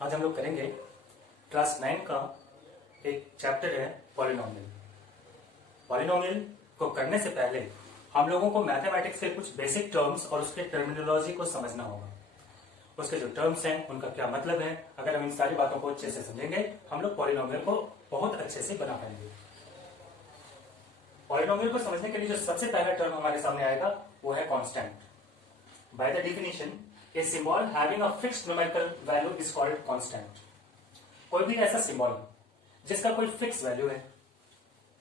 आज हम लोग करेंगे क्लास 9 का एक चैप्टर है पॉलिनोमियल। पॉलिनोमियल को करने से पहले हम लोगों को मैथमेटिक्स के कुछ बेसिक टर्म्स और उसके टर्मिनोलॉजी को समझना होगा। उसके जो टर्म्स हैं उनका क्या मतलब है, अगर हम इन सारी बातों को अच्छे से समझेंगे हम लोग पॉलिनोमियल को बहुत अच्छे से बना पाएंगे। पॉलिनोमियल को समझने के लिए जो सबसे पहला टर्म हमारे सामने आएगा वो है constant. By the definition a symbol having a fixed numerical value is called constant। कोई भी ऐसा सिंबल जिसका कोई फिक्स वैल्यू है,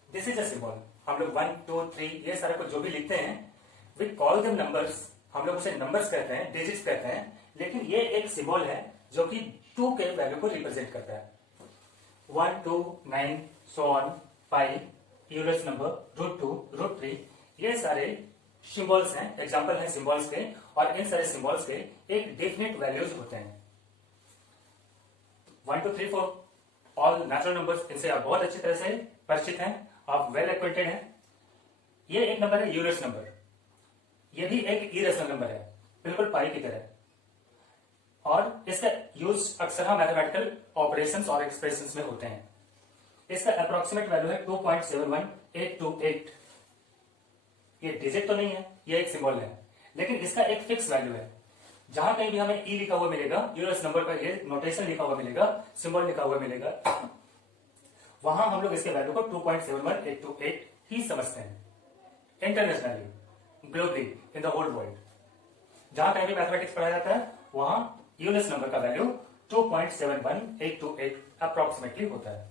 दिस इज अ सिंबल। हम लोग 1 2 3 ये सारा कुछ जो भी लिखते हैं वी कॉल देम नंबर्स, हम लोग उसे नंबर्स कहते हैं, डिजिट्स कहते हैं, लेकिन ये एक सिंबल है जो कि 2 के वैल्यू को रिप्रेजेंट करता है। 1 2 9 so on, pi, Euler's number, √2 √3 ये सारे सिंबल्स हैं, एग्जांपल हैं सिंबल्स के, और इन सारे सिंबल्स के एक डेफिनेट वैल्यूज होते हैं। 1 2 3 4 ऑल नेचुरल नंबर्स, इनसे आप बहुत अच्छी तरह से परिचित हैं, आप वेल एक्वेंटेड हैं। ये एक नंबर है यूलर्स नंबर, ये भी एक इरेशनल नंबर है, बिल्कुल पाई की तरह, और इसका यूज अक्सर हम मैथमेटिकल ऑपरेशंस और एक्सप्रेशंस में होते हैं। इसका अप्रोक्सीमेट वैल्यू है 2.71828। ये डिजिट तो नहीं है, ये एक सिंबल है, लेकिन इसका एक फिक्स वैल्यू है। जहां कहीं भी हमें ई लिखा हुआ मिलेगा, यूलर्स नंबर का ये नोटेशन लिखा हुआ मिलेगा, सिंबल लिखा हुआ मिलेगा, वहां हम लोग इसके वैल्यू को 2.71828 ही समझते हैं। Internationally, globally, in the whole world, जहां कहीं भी मैथमेटिक्स पढ़ाया जाता है वहां यूलर्स नंबर का वैल्यू 2.71828 अप्रोक्सीमेटली होता है।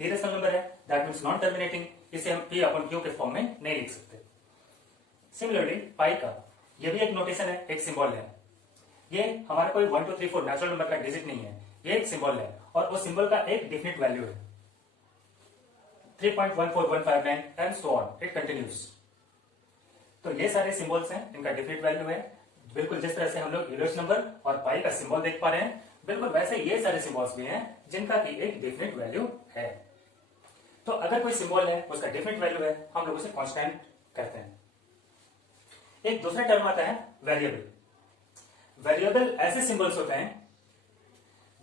इरेशनल नंबर है, दैट मीन्स नॉन टर्मिनेटिंग, इसे हम पी अपॉन क्यू के फॉर्म में नहीं लिख सकते। सिमिलरली पाई का ये भी एक नोटेशन है, एक सिंबल है। ये हमारा कोई 1 2 3 4 नेचुरल नंबर का डिजिट नहीं है, ये एक सिंबल है और उस सिंबल का एक डेफिनेट वैल्यू है 3.14159 and so on, it continues. तो ये सारे सिंबल्स हैं, इनका डेफिनेट वैल्यू है। बिल्कुल जिस तरह से हम लोग यूलर्स नंबर और पाई का सिंबल देख पा रहे हैं, बिल्कुल वैसे ये सारे सिंबल्स भी हैं जिनका की एक डेफिनेट वैल्यू है। तो अगर कोई सिंबल है उसका डेफिनेट वैल्यू है, हम लोग उसे कांस्टेंट कहते हैं। एक दूसरा टर्म आता है वेरिएबल। वेरिएबल ऐसे सिंबल्स होते हैं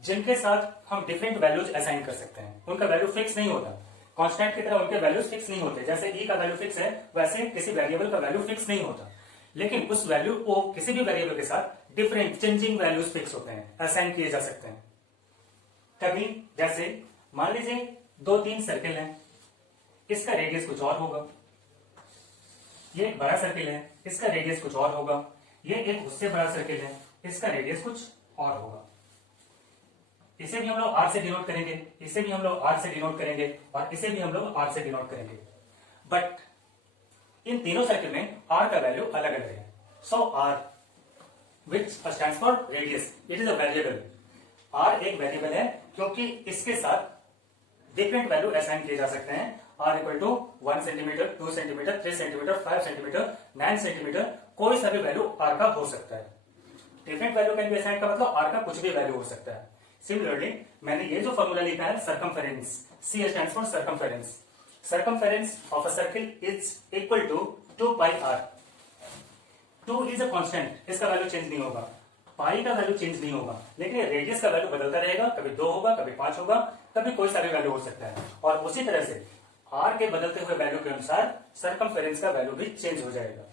जिनके साथ हम डिफरेंट वैल्यूज असाइन कर सकते हैं, उनका वैल्यू फिक्स नहीं होता। कांस्टेंट की तरह उनके वैल्यूज फिक्स नहीं होते, जैसे ई का वैल्यू फिक्स है वैसे किसी वेरिएबल का वैल्यू फिक्स नहीं होता, लेकिन उस वैल्यू को किसी भी वेरिएबल के साथ डिफरेंट चेंजिंग वैल्यूज फिक्स होते हैं, असाइन किए जा सकते हैं। कभी जैसे मान लीजिए 2-3 सर्किल हैं, इसका रेडियस कुछ और होगा, ये एक बड़ा सर्किल है, इसका रेडियस कुछ और होगा, ये एक उससे बड़ा सर्किल है, इसका रेडियस कुछ और होगा। इसे भी हम लोग आर से डिनोट करेंगे, इसे भी हम लोग आर से डिनोट करेंगे, और इसे भी हम लोग आर से डिनोट करेंगे। बट इन तीनों सर्किल में आर का वैल्यू अलग अलग है। So R which stands for radius, it is a variable. R एक वेरिएबल है क्योंकि इसके साथ डिफरेंट वैल्यू असाइन किए जा सकते हैं। R equal to 1 centimetre, 2 centimetre, 3 centimetre, 5 centimetre, 9 centimetre, कोई सा भी वैल्यू आर का हो सकता है। Different value can be assign का मतलब आर का कुछ भी वैल्यू हो सकता है। सिमिलरली मैंने ये जो फॉर्मूला लिखा है circumference, C stands for circumference. Circumference of a circle is equal to 2 pi r. 2 is a constant, इसका वैल्यू चेंज नहीं होगा, पाई का वैल्यू चेंज नहीं होगा, लेकिन रेडियस का वैल्यू बदलता रहेगा, कभी 2 होगा, कभी 5 होगा, कभी कोई सा भी वैल्यू हो सकता है। और उसी तरह से आर के बदलते हुए वैल्यू के अनुसार सर्कमफेरेंस का वैल्यू भी चेंज हो जाएगा।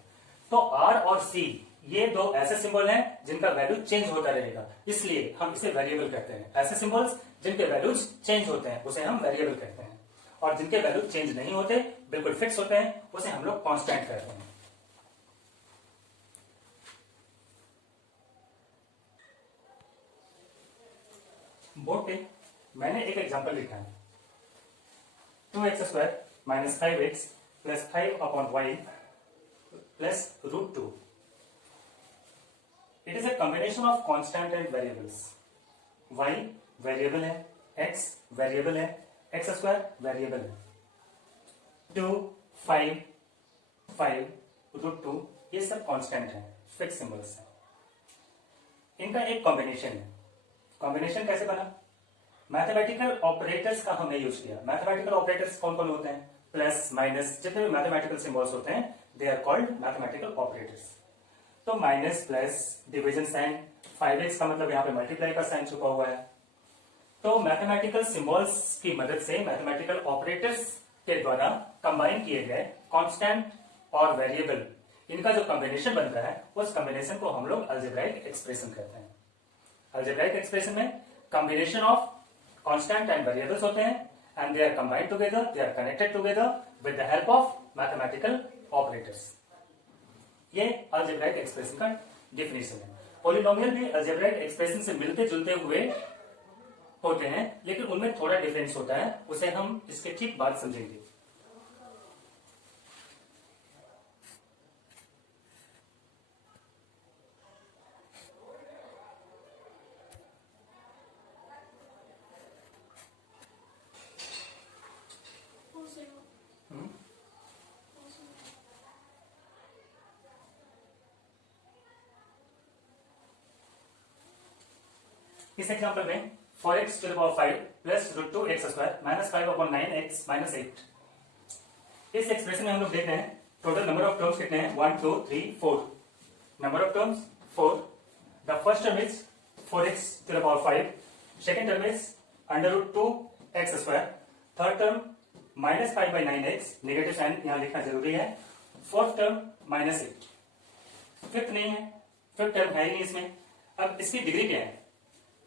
तो आर और सी ये दो ऐसे सिंबल हैं जिनका वैल्यू चेंज होता रहेगा, इसलिए हम इसे वेरिएबल कहते हैं। ऐसे सिंबल्स जिनके वैल्यूज चेंज होते हैं उसे हम वेरिएबल कहते हैं, और जिनके वैल्यू चेंज नहीं होते, बिल्कुल फिक्स होते हैं, उसे हम लोग कांस्टेंट कहते हैं। बोर्ड पे मैंने एक एग्जांपल लिखा है 2x² - 5x + 5/y + √2। It is a combination of constant and variables. y variable है, x वेरिएबल है, x² वेरिएबल है, 2 5 5 √2 ये सब कांस्टेंट है, फिक्स सिंबल्स है। इनका एक कॉम्बिनेशन है। कॉम्बिनेशन कैसे बना? मैथमेटिकल ऑपरेटर्स का हमने यूज किया। मैथमेटिकल ऑपरेटर्स कौन कौन होते हैं? प्लस, माइनस, जितने भी मैथमेटिकल सिंबल्स होते हैं they are called mathematical operators. तो minus, plus, division sign, 5x का मतलब यहाँ पे मल्टीप्लाई का साइन छुपा हुआ है, तो मैथमेटिकल सिंबल्स की मदद से मैथमेटिकल ऑपरेटर्स के द्वारा कंबाइन किए गए कांस्टेंट और वेरिएबल, इनका जो कॉम्बिनेशन बनता है उस कॉम्बिनेशन को हम लोग अलजेब्राइक एक्सप्रेशन कहते हैं। अलजेब्राइक एक्सप्रेशन में combination of constant and variables होते हैं and they are combined together, they are connected together with the help of mathematical operators. ये अलजेब्राइक एक्सप्रेशन का डेफिनेशन है। पॉलिनोमियल भी अलजेब्राइक एक्सप्रेशन से मिलते जुलते हुए होते हैं, लेकिन उनमें थोड़ा डिफरेंस होता है, उसे हम इसके ठीक बाद समझेंगे। इस एग्जांपल में 4x to the power 5 plus √2x square minus 5/9x minus 8। इस एक्सप्रेशन में हम लोग देख रहे हैं टोटल नंबर ऑफ टर्म्स कितने हैं, 1 2 3 4। Number of terms 4। The first term is 4x to the power 5, second term is √2x square, third term minus 5/9x, negative sign यहां लिखना जरूरी है, फोर्थ टर्म माइनस 8, फिफ्थ नहीं है, फिफ्थ टर्म है ही नहीं इसमें। अब इसकी डिग्री क्या है,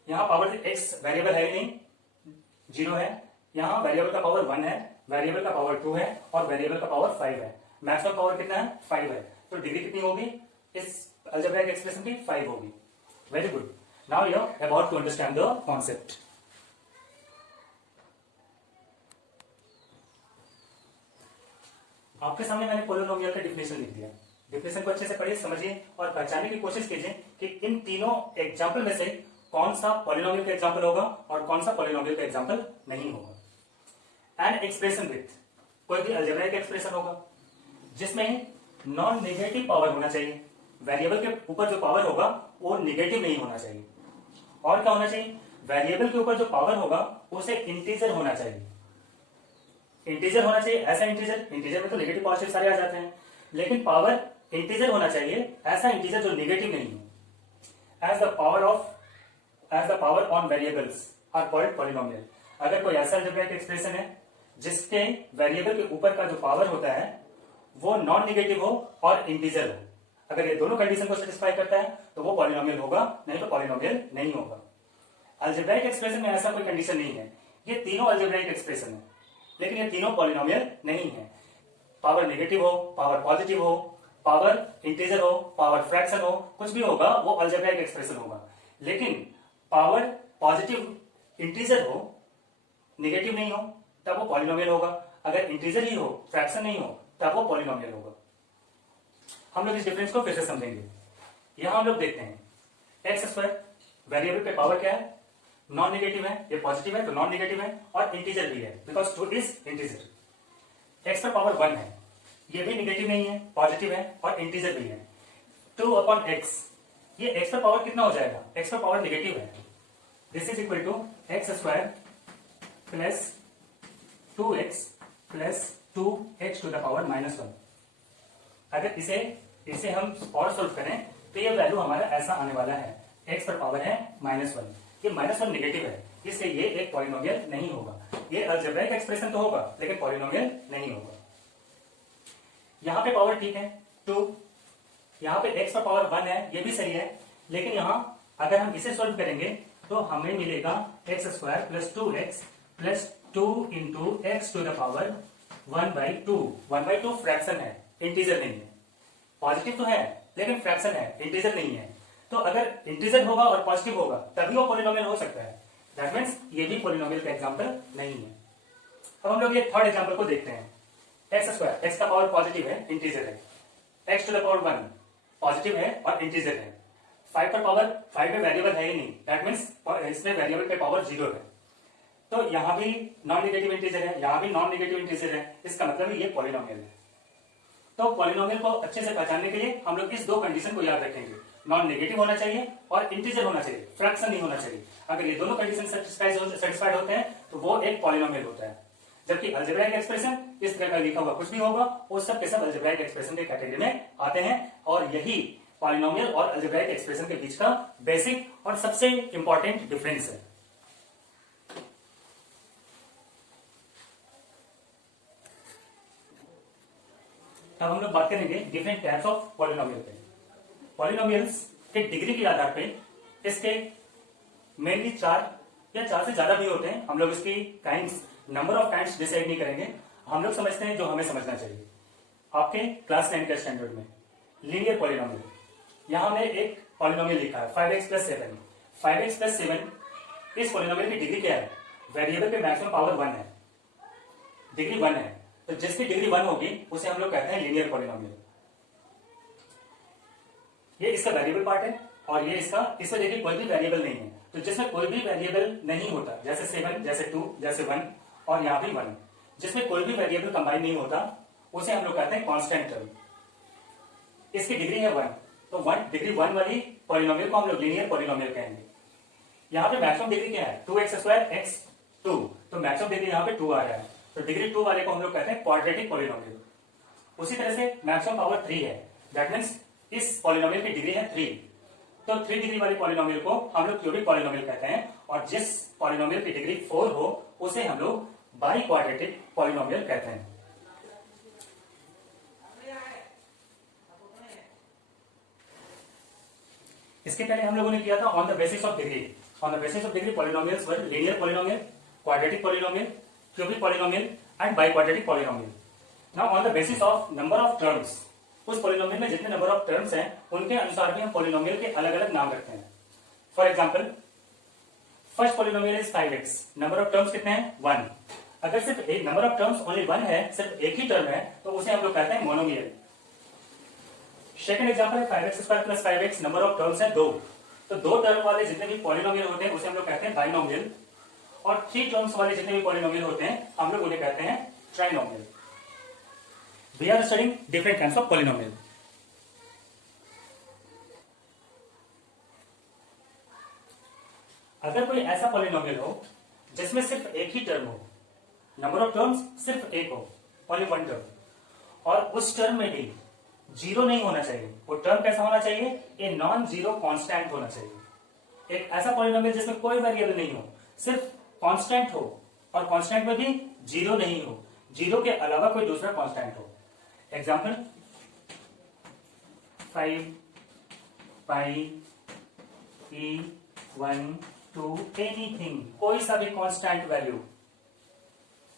यहां पावर x वेरिएबल है ही नहीं, 0 है, यहां वेरिएबल का पावर 1 है, वेरिएबल का पावर 2 है और वेरिएबल का पावर 5 है। मैक्सिमम पावर कितना है, 5 है, तो डिग्री कितनी होगी इस अलजेब्राइक एक्सप्रेशन की, 5 होगी। Very good, now you are about to understand the concept. आपके सामने मैंने पॉलिनोमियल का डिफिनेशन लिख दिया। डिफिनेशन को अच्छे से पढ़िए, समझिए और पहचानने की कोशिश कीजिए कि इन तीनों एग्जाम्पल में से कौन सा पॉलिनोमियल का एग्जाम्पल होगा और कौन सा पॉलिनोमियल का एग्जाम्पल नहीं होगा। एंड एक्सप्रेशन विथ, कोई भी अलजेब्राइक एक्सप्रेशन होगा जिसमें नॉन नेगेटिव पावर होना चाहिए, वेरिएबल के ऊपर जो पावर होगा वो नेगेटिव नहीं होना चाहिए। और क्या होना चाहिए, वेरिएबल के ऊपर जो पावर होगा उसे इंटीजर होना चाहिए। इंटीजर होना चाहिए, ऐसा इंटीजर, इंटीजर में तो नेगेटिव पॉजिटिव सारे आ जाते हैं, लेकिन पावर इंटीजर होना चाहिए, ऐसा इंटीजर जो नेगेटिव नहीं है। As the power on variables are called polynomial. अगर कोई ऐसा अलजेब्राइक एक्सप्रेशन है जिसके वेरिएबल के ऊपर का जो पावर होता है वो नॉन नेगेटिव हो और इंटीजर हो, अगर ये दोनों कंडीशन को सेटिस्फाई करता है तो वो पॉलिनोमियल होगा, नहीं तो पॉलिनोमियल नहीं होगा। अलजेब्राइक एक्सप्रेशन में ऐसा कोई कंडीशन नहीं है, ये तीनों अलजेब्राइक एक्सप्रेशन है, लेकिन ये तीनों पॉलिनोमियल नहीं है। पावर नेगेटिव हो, पावर पॉजिटिव हो, पावर इंटीजर हो, पावर फ्रैक्शन हो, कुछ भी होगा वो अलजेब्राइक एक्सप्रेशन होगा। लेकिन पावर पॉजिटिव इंटीजर हो, नेगेटिव नहीं हो, तब वो पॉलिनोमियल होगा। अगर इंटीजर ही हो, फ्रैक्शन नहीं हो, तब वो पॉलिनोमियल होगा। हम लोग इस डिफरेंस को फिर से समझेंगे। यहां हम लोग देखते हैं एक्स स्क्वायर, वेरिएबल पे पावर क्या है, नॉन नेगेटिव है, ये पॉजिटिव है तो नॉन नेगेटिव है, और इंटीजर भी है बिकॉज 2 इज इंटीजर। एक्स पर पावर 1 है, ये भी नेगेटिव नहीं है, पॉजिटिव है और इंटीजर भी है। 2/x, ये एक्स पर पावर कितना हो जाएगा, एक्स पर पावर नेगेटिव है, this is equal to x square plus 2x plus 2x to the power -1। अगर इसे हम और सोल्व करें तो ये वैल्यू हमारा ऐसा आने वाला है, x पर पावर है -1, ये -1 नेगेटिव है, इससे ये एक पॉलिनोमियल नहीं होगा। ये अलजेब्राइक एक्सप्रेशन तो होगा लेकिन पॉलिनोमियल नहीं होगा। यहां पे पावर ठीक है 2, यहां पे x पर पावर 1 है, ये भी सही है, लेकिन यहां अगर हम इसे सोल्व करेंगे तो हमें मिलेगा x square plus 2x plus 2 into x to the power 1/2। 1/2 fraction है, इंटीजर नहीं है। पॉजिटिव तो है लेकिन फ्रैक्शन है, इंटीजर नहीं है। तो अगर इंटीजर होगा और पॉजिटिव होगा तभी वो पॉलिनोमियल हो सकता है। दैट मीन्स ये भी पॉलिनोमियल का एग्जांपल नहीं है। अब हम लोग ये थर्ड एग्जांपल को देखते हैं। एक्स स्क्वायर, एक्स का पावर पॉजिटिव है, इंटीजर है, x to the power 1 positive है और इंटीजर है। 5 पर पावर 5 में वेरिएबल है ही नहीं, दैट मीन्स इसमें वेरिएबल पे पावर 0 है। तो यहां भी नॉन नेगेटिव इंटीजर है, यहां भी नॉन नेगेटिव इंटीजर है, इसका मतलब ये पॉलिनोमियल है। तो पॉलिनोमियल को अच्छे से पहचानने के लिए हम लोग इस 2 कंडीशन को याद रखेंगे, नॉन नेगेटिव होना चाहिए और इंटीजर होना चाहिए, फ्रैक्शन नहीं होना चाहिए। अगर ये दोनों कंडीशन सेटिस्फाइड होते हैं तो वो एक पॉलिनोमियल होता है। जबकि अलजेब्राइक एक्सप्रेशन इस तरह का लिखा हुआ कुछ भी होगा वो सब के सब अलजेब्राइक एक्सप्रेशन के कैटेगरी में आते हैं, और यही पॉलिनोमियल और अलजेब्राइक एक्सप्रेशन के बीच का बेसिक और सबसे इंपॉर्टेंट डिफरेंस है। अब हम लोग बात करेंगे डिफरेंट टाइप्स ऑफ पॉलिनोमियल पे। पॉलिनोमियल्स के डिग्री के आधार पे इसके मेनली 4 या 4 से ज्यादा भी होते हैं। हम लोग इसकी kinds, number of kinds decide नहीं करेंगे, हम लोग समझते हैं जो हमें समझना चाहिए। आपके क्लास 9 के स्टैंडर्ड में लीनियर पॉलिनोमियल, यहां हमने एक पॉलिनोमियल लिखा है 5x + 7। 5x + 7 इस पॉलिनोमियल की डिग्री क्या है? वेरिएबल पे मैक्सिमम पावर 1 है, डिग्री 1 है, तो जिसकी डिग्री 1 होगी उसे हम लोग कहते हैं लीनियर पॉलिनोमियल। ये इसका वेरिएबल पार्ट है और ये इसमें देखिए कोई भी वेरिएबल नहीं है, तो जिसमें कोई भी वेरिएबल नहीं होता, जैसे 7, जैसे 2, जैसे 1 और यहां भी 1, जिसमें कोई भी वेरिएबल कंबाइन नहीं होता उसे हम लोग कहते हैं कांस्टेंट टर्म। इसकी डिग्री है 1, तो 1 डिग्री 1 वाली पॉलिनोमियल को हम लोग लीनियर पॉलिनोमियल कहेंगे। यहाँ पे मैक्सिमम डिग्री क्या है? 2x² x 2, तो मैक्सिमम डिग्री यहाँ पे 2 आ रहा है, तो डिग्री 2 वाले को हम लोग कहते हैं क्वाड्रेटिक पॉलिनोमियल। उसी तरह से मैक्सिमम पावर 3 है, दैट मीन्स इस पॉलिनोमियल की डिग्री है 3, तो 3 डिग्री वाली पॉलिनोमियल को हम लोग क्यूबिक पॉलिनोमियल कहते हैं, और जिस पॉलिनोमियल की डिग्री 4 हो उसे हम लोग बाई क्वाड्रेटिक पॉलिनोमियल कहते हैं। इसके पहले हम लोगों ने किया था on the basis of degree. On the basis of degree polynomials were linear polynomial, quadratic polynomial, cubic polynomial and by quadratic polynomial. Now on the basis of number of terms, उस पॉलिनोमियल में जितने number of terms हैं उनके अनुसार भी हम polynomial के अलग अलग नाम रखते हैं। For example, first polynomial is 5x, number of terms कितने हैं? 1। अगर सिर्फ एक नंबर ऑफ टर्म्स ओनली 1 है, सिर्फ एक ही टर्म है, तो उसे हम लोग कहते हैं मोनोमियल। सेकंड एग्जांपल है 5x² + 5x, number of terms है 2, तो 2 टर्म वाले जितने भी पॉलिनोमियल होते हैं उसे हम लोग कहते हैं बाइनोमियल, और 3 टर्म्स वाले जितने भी पॉलिनोमियल होते हैं हम लोग उन्हें कहते हैं trinomial. We are studying different kinds of polynomial. अगर कोई ऐसा पॉलिनोमियल हो जिसमें सिर्फ एक ही टर्म हो, नंबर ऑफ टर्म्स सिर्फ एक हो, ओनली 1 टर्म, और उस टर्म में भी जीरो नहीं होना चाहिए, वो टर्म कैसा होना चाहिए? ए नॉन जीरो कांस्टेंट होना चाहिए। एक ऐसा पॉलिनोमियल जिसमें कोई वेरिएबल नहीं हो, सिर्फ कांस्टेंट हो, और कांस्टेंट में भी जीरो नहीं हो, जीरो के अलावा कोई दूसरा कांस्टेंट हो। एग्जांपल 5 पाई e 1 2 एनीथिंग, कोई सा भी कांस्टेंट वैल्यू।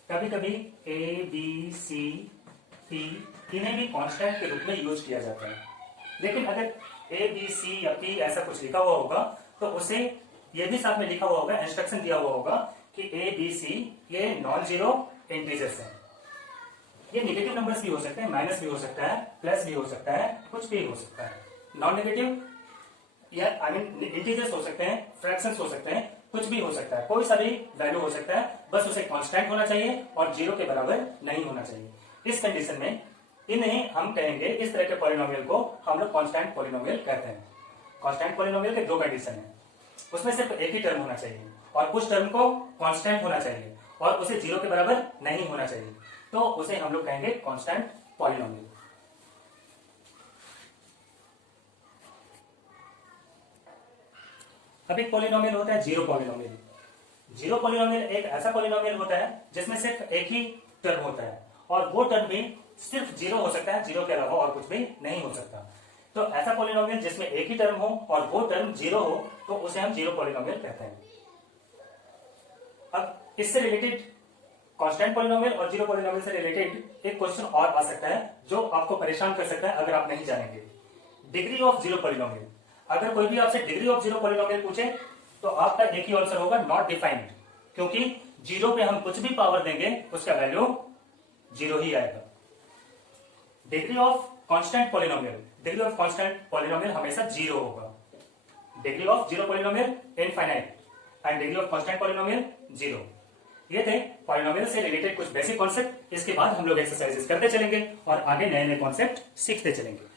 कभी कभी a b c p इन्हें भी कांस्टेंट के रूप में यूज किया जाता है, लेकिन अगर a b c या p ऐसा कुछ लिखा हुआ होगा तो उसे ये भी साथ में लिखा हुआ होगा, इंस्ट्रक्शन दिया हुआ होगा कि a b c ये नॉन जीरो इंटीजर्स हैं। ये नेगेटिव नंबर्स भी हो सकते हैं, माइनस भी हो सकता है, प्लस भी हो सकता है, कुछ भी हो सकता है। नॉन नेगेटिव या इंटीजर्स हो सकते हैं, फ्रैक्शंस हो सकते हैं, कुछ भी हो सकता है, कोई सा भी वैल्यू हो सकता है, बस उसे कांस्टेंट होना चाहिए और जीरो के बराबर नहीं होना चाहिए। इस कंडीशन में इन्हें हम कहेंगे, इस तरह के पॉलिनोमियल को हम लोग कांस्टेंट पॉलिनोमियल कहते हैं। कांस्टेंट पॉलिनोमियल के 2 कंडीशन है, उसमें सिर्फ एक ही टर्म होना चाहिए और उस टर्म को कांस्टेंट होना चाहिए और उसे जीरो के बराबर नहीं होना चाहिए, तो उसे हम लोग कहेंगे कांस्टेंट पॉलिनोमियल। अब एक पॉलिनोमियल होता है जीरो पॉलिनोमियल। जीरो पॉलिनोमियल एक ऐसा पॉलिनोमियल होता है जिसमें सिर्फ एक ही टर्म होता है और वो टर्म भी सिर्फ जीरो हो सकता है, जीरो के अलावा और कुछ भी नहीं हो सकता। तो ऐसा पॉलिनोमियल जिसमें एक ही टर्म हो और वो टर्म जीरो हो तो उसे हम जीरो पॉलिनोमियल कहते हैं। अब इससे रिलेटेड, कांस्टेंट पॉलिनोमियल और जीरो पॉलिनोमियल से रिलेटेड एक क्वेश्चन और आ सकता है जो आपको परेशान कर सकता है अगर आप नहीं जानेंगे। Degree of zero polynomial. अगर कोई भी आपसे डिग्री ऑफ जीरो पॉलिनोमियल पूछे तो आपका एक ही आंसर होगा नॉट डिफाइंड, क्योंकि जीरो पे हम कुछ भी पावर देंगे उसका वैल्यू जीरो ही आएगा। Degree of constant polynomial, degree of constant polynomial हमेशा जीरो होगा। Degree of zero polynomial infinite and degree of constant polynomial zero. ये थे पॉलिनोमियल से रिलेटेड कुछ बेसिक कॉन्सेप्ट। इसके बाद हम लोग एक्सरसाइजेस करते चलेंगे और आगे नए नए कॉन्सेप्ट सीखते चलेंगे।